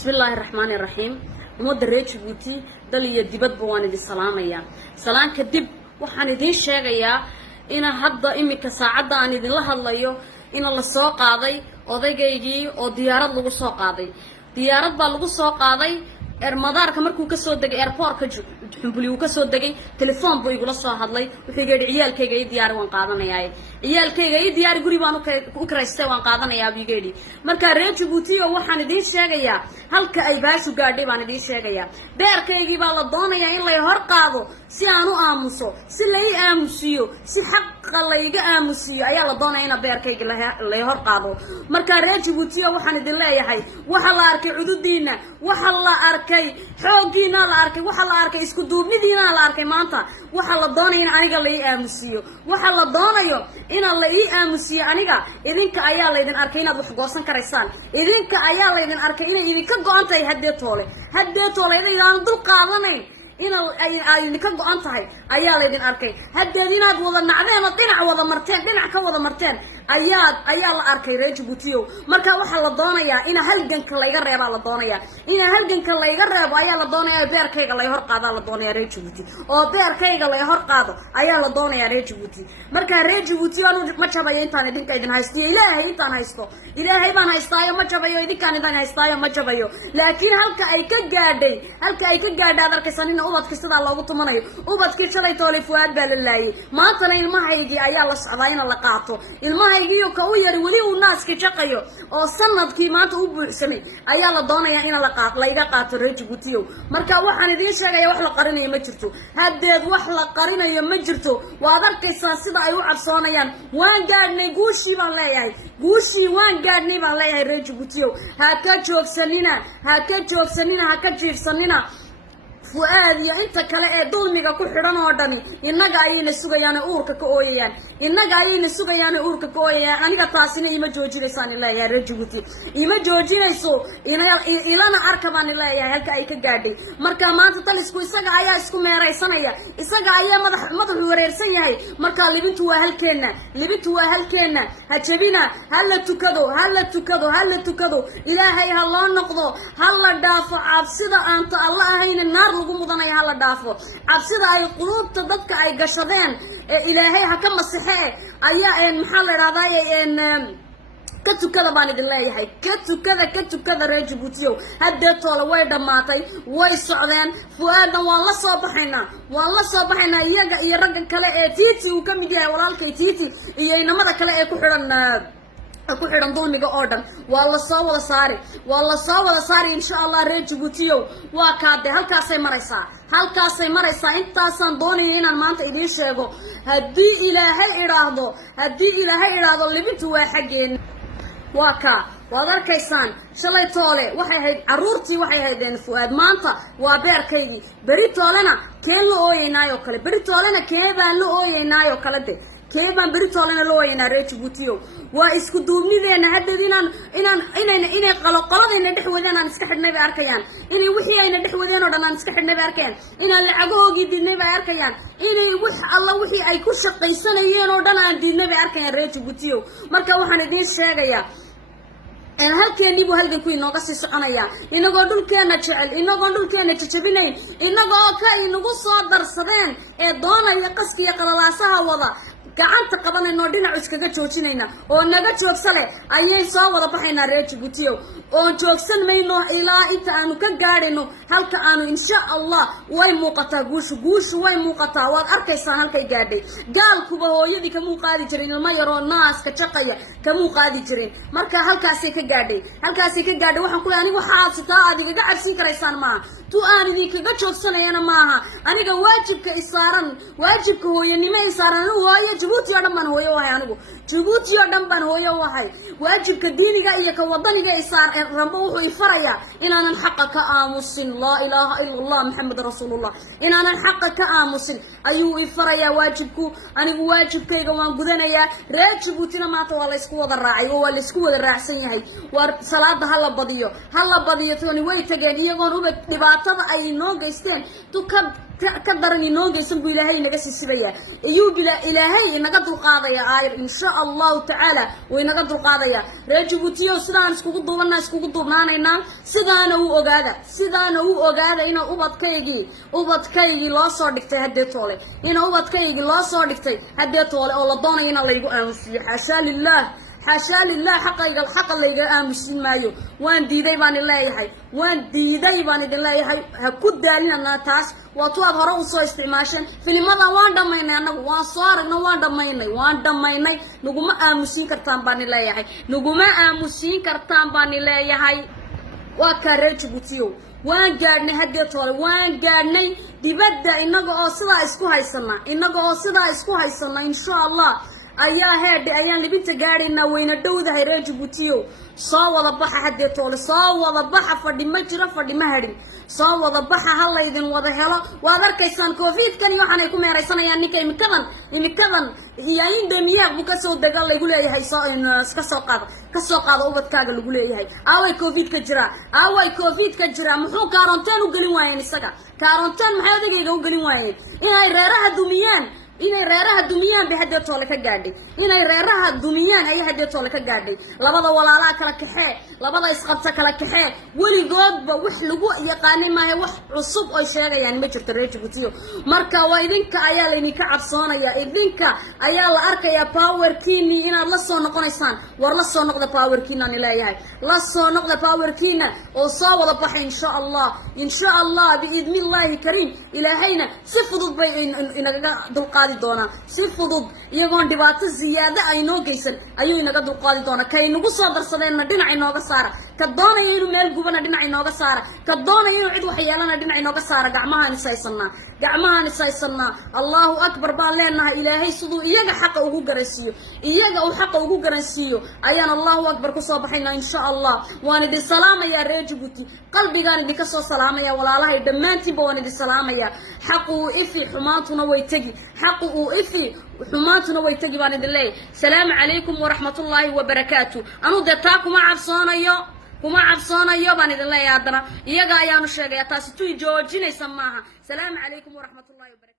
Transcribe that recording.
بسم الله الرحمن الرحيم ومد ريتش بوتي دليا دبد بوان دي سلاميا سلام كدب waxaan idin sheegayaa in hadda imika saacada aan idin la hadlayo in la soo qaaday odaygaygi oo diyaarad lagu soo qaaday diyaarad baa lagu soo qaaday madaarka markuu ka soo degay airportka xumbuli uu ka soo degay telefoon buu igula soo hadlay wuxuu yiri ciyaalkayga ay diyaar waan qaadanayaa ciyaalkayga ay diyaar guri baan u kareystay waan qaadanayaa bigeedi marka reer Djibouti oo waxaan idin sheegayaa halka ay baashu gaadhay baan idin sheegayaa beerkaygii baa la doonayaa in la hor qaado si aan u aamuso si la ii aamusiyo si xaq layga aamusiyo ayaa la doonayaa in beerkayga la hor qaado marka reer Djibouti oo waxaan idin leeyahay waxa la arkay cududiina waxa la arkay xoogiina la arkay waxa la arkay isku duubnidiina la arkay maanta waxa la doonayaa in aniga la ii aamusiyo waxa la doonayo in la ii aamusiyo aniga idinka ayaa la idin arkay inaad wax goosan karaysaan idinka ayaa la idin arkay inay idinka go'antay haddii toole idaan dul qaadanayn in ay idinka go'an tahay ayaa la idin arkay haddii inaad wada nacdeen dhinac wada marteen dhinac ka wada marteen ayaa la arkay reer Djibouti marka waxa la doonayaa in halganka la iga reebo la doonayaa in halganka la iga reebo ayaa la doonayaa beerkayga la hor qaado la doonayaa reer Djibouti oo beerkayga la hor qaado ayaa la doonayaa reer Djibouti marka reer Djibouti aanu ma jabayo intaan idinka idin haysto ilaahay intaan haysto ilaahay baan haystaayo ma jabayo idinkaan idin haystaayo ma jabayo laakiin halka ay ka gaadhay arkaysan in ubadka sida loogu tumanayo ubadkii shalay toole fuad baa la laayay maantana ilmahaygii ayaa la socdaa in la qaato ilmahaygiiyo ka u yari wali uu naaska shaqayo oo sanadkii maanta u buuxsamay ayaa la doonayaa in la iga qaato reer Djibouti marka waxaan idin sheegayaa wax la qarinayo ma jirto hadeed wax la qarinayo ma jirto waad arkaysaa sida ay u cabsoonayaan waan gaadhnay guushii baan leeyahay reer Djibouti ha ka joogsanina ha ka jiifsanina fuad ya inta kale ee dulmiga ku xiran oo dhani inaga ayayna sugayaan uurka ka ooyayaan aniga taasina ima joojinaysan ilaahay reer Djibouti ima joojinayso ilana arkabaan ilaahay halka ay ka gaadhay marka maanta talisku isaga ayaa isku meeraysanaya isaga ayaa madaxu wareersan yahay marka libintu waa halkeena ha jabina hala tukado ilaahay ha loo noqdo hala dhaafo cabsida aanta Allah ahayna naar lagu mudanay hala dhaafo cabsida ay qulubta dadka ay gashadeen ilaahay ha ka masaxee ayaa maxaa la raadayay ka tukada baan idin leeyahay ka tukada reer Djibouti hadda toole way dhamaatay way socdeen fuaadan waan la soo baxaynaa iyaga iyo ragga kale ee Titi uu ka mid yahay walaalkay Titi iyo inamada kale ee ku xiran dulmiga oo dhan waa la soo wada saari insha Allah reer Djibouti waa kaade halkaasay maraysaa intaasaan doonaya inaan maanta idin sheego haddii ilaahay iraahdo libintu waa xaggeen waa ka waad arkaysaan shalay toole waxay ahayd caruurtii waxay ahaydeen fuad maanta waa beerkaydii beri toolena keen la ooyeynaayo kale beri toolena keen baan la ooyeynaayo kale de keebaan beri toolena loo ooyeynaa reer Djibouti waa isku duubnideena haddii inay qoloqoladayna dhex wadeen aan iska xidhnay bay arkayaan inay wixii ayna dhex wadeen oo dhan aan iska xidhnay bay arkayaan inaan lacagahoogii diidnay bay arkayaan inay wixii ay ku shaqaysanayeen oo dhan aan diidnay bay arkayaan reer Djibouti marka waxaan idin sheegayaa halkeeni buu halgan ku inooga sii soconaya inagoo dhulkeena jecel inagoo dhulkeena jajabinayn inagoo ka inagu soo darsadeen ee doonaya qaskiga qalalaasaha wada gacanta qabanayno dhinac iskaga joojinayna oo naga joogsale ayay soo wada baxaynaa reer Djibouti oo joogsan mayno ilaa inta aanu ka gaadhayno halka aanu insha Allah way muuqataa guushu way muuqataa waad arkaysaa halkay gaadhay gaalkuba hooyadii ka muuqaadi jirin ilmo yar oo naaska shaqaya ka muuqaadi jirin marka halkaasay ka gaadhay waxaan ku aniga waxa sitaa adiga cabsi karaysaan ma tu aan idinkaga joogsanayna maaha aniga waajibka waajibka hooyanimo isaaran hooyo Djibouti oo dhan baan hooyo wahay anigu Djibouti oo dhan baan hooyo wahay waajibka diiniga iyo ka wadaniga isaar rambo wuxuu ifarayaa inaanan xaq ka aamusin لا إله إلا الله محمد رسول الله إن أنا الحق كآمسن أيو إفريا واجبكو أنا واجب كيغا وان قدنيا راجبو تنا ما توالي اسكو الراعي هو اللي اسكو الراعي سنيهي وصلاة هلا بديو توني ويتاقين إيغون هو دباطة أي نوغ استين كدرني نوغي سنبو إلهي نغا سيسيبيا أيوب إلهي نغا دلقاضيا آير إن شاء الله تعالى وينغا دلقاضيا راجبوتيو سيدان اسكو دوبنانينا سيدان او أغادا إنا أوبادكايغي لا صار دكتي هدي طولي إنا أوبادكايغي لا صار دكتي هدي طولي أولا دونا إنا ليغو أنسي حاشا لله الحق اللي آمسين مايو وان ديداي بان الله يحي هكود دالين أنها تاس وطواب هراو سو استعماشن في لماذا وان دميني أنا وان صارنا وان دميني نقوم آمسين كرتان بان الله يحي وكاريج بوتيو وان قادني هدي طولي وان قادني ديبدا إناقو أوصدا اسكو هايسانا إن شاء الله ayaa heedhi ayaan libinta gaarina weyna dhowdahay reer Djibouti soo wada baxa hadee toole soo wada baxa fadhi ma jira fadhi ma hadhin soo wada baxa hal idin wada helo waad arkaysaan covid kan iyo waxaan ay ku meeraysanayaan ninka imikadan yayin damiya bu ka soo dagal lagu leeyahay soo in ka soo qaado ubadkaaga lagu leeyahay away covid ka jira muxuu karantaan u galin waayeen isaga karantaan maxay adagayga u galin waayeen inay reeraha dumiyaan inay reeraha dumiyaan bixadee toole ka gaadhay ay hadee toole ka gaadhay labada walaalaha kala kaxee labada isqabta kala kaxee waligoodba wax lagu yaqaanay maahay wax cusub oo sheegayaan ma jirto reer Djibouti marka waa idinka ayaa la idinka cabsoonaya idinka ayaa la arkaya powerkiini inaad la soo noqonaysaan war la soo noqda powerkiina aan leeyahay la soo noqda powerkiina oo soo wada baxay insha Allah biidnillahi karim ilaahayna si fudud bay inaga dulqaad doona si fudud iyagoon dhibaato ziyaada ay noo geysan ayuu inaga dulqaadi doona kay nagu soo darsadeen dhinac inooga saara ka doonaya inuu meel gubana dhinac inooga saara ka doonaya inuu cid wax yeelana dhinac inooga saara gacmahan isaysana Allahu akbar baa leenahay ilaahay sidoo iyaga xaq ugu garansiyo ayaan Allahu akbar ku soo baxayna insha Allah waan idin salaamaya reer Djibouti qalbigaan idin ka soo salaamaya walaalahay dhamaantiinba waan idin salaamaya xaqu ifi xumaantuna way tagi xumaantuna way tagi baan idin leeyahay salaamu calaykum wa rahmatullahi wa barakaatuh anu deetaa kuma cabsoonayo baan idin leeyahay hadana iyaga ayaanu sheegay taasi tu joojinaysa maaha salaamu calaykum wa rahmatullahi wa barakaatuh